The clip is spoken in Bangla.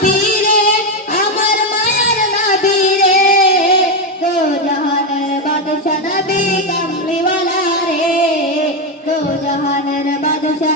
নবী রে আমার মায়ার নবী রে দো জাহানের বাদশা নবী কামলিওয়ালা রে দো জাহানের বাদশা